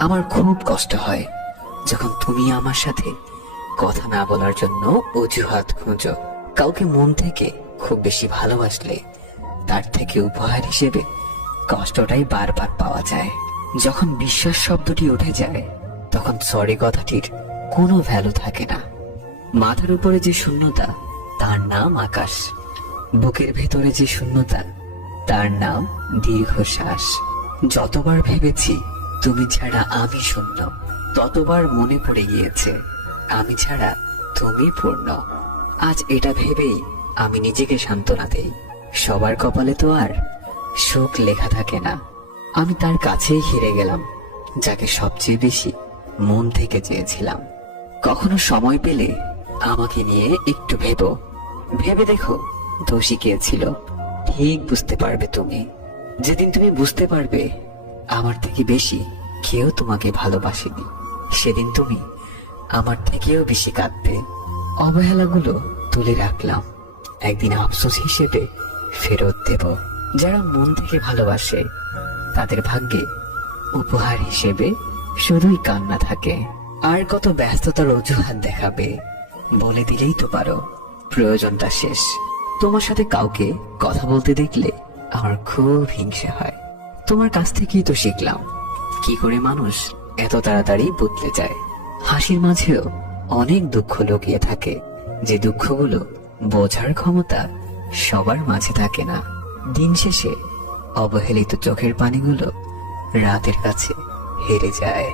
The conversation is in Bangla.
আমার খুব কষ্ট হয় যখন তুমি আমার সাথে কথা না বলার জন্য অজুহাত খুঁজো। কাউকে মন থেকে খুব বেশি ভালোবাসলে তার থেকে উপহার হিসেবে কষ্টটাই বারবার পাওয়া যায়। যখন বিশ্বাস শব্দটি উঠে যায়, তখন সরি কথাটির কোনো ভ্যালু থাকে না। মাথার উপরে যে শূন্যতা, তার নাম আকাশ। বুকের ভেতরে যে শূন্যতা, তার নাম দীর্ঘশ্বাস। যতবার ভেবেছি তুমি ছাড়া আমি শূন্য। ততবার মনে পড়ে গিয়েছে, আমি ছাড়া তুমি পূর্ণ। আজ এটা ভেবেই আমি নিজেকে সান্ত্বনা দেই। সবার কপালে তো আর সুখ লেখা থাকে না। আমি তার কাছেই হেরে গেলাম, যাকে সবচেয়ে বেশি মন থেকে চেয়েছিলাম। কখনো সময় পেলে আমাকে নিয়ে একটু ভেবো। ভেবে দেখো দোষী কে ছিল। ঠিক বুঝতে পারবে তুমি। যেদিন তুমি বুঝতে পারবে আমার থেকে বেশি কেউ তোমাকে ভালোবাসেনি। সেদিন তুমি আমার থেকেও বেশি কাঁদবে অবহেলাগুলো তুলে রাখলাম। একদিন আফসোস হিসেবে ফেরত দেব। যারা মন থেকে ভালোবাসে, তাদের ভাগ্যে উপহার হিসেবে শুধুই কান্না থাকে। আর কত ব্যস্ততার অজুহাত দেখাবে, বলে দিলেই তো পারো, প্রয়োজনটা শেষ। তোমার সাথে কাউকে কথা বলতে দেখলে আমার খুব হিংসা হয়। তোমার কাছ থেকেই তো শিখলাম। কি করে মানুষ এত তাড়াতাড়ি বদলে যায়? হাসির মাঝেও অনেক দুঃখ লুকিয়ে থাকে। যে দুঃখগুলো বোঝার ক্ষমতা সবার মাঝে থাকে না। দিন শেষে অবহেলিত চোখের পানিগুলো রাতের কাছে হেরে যায়।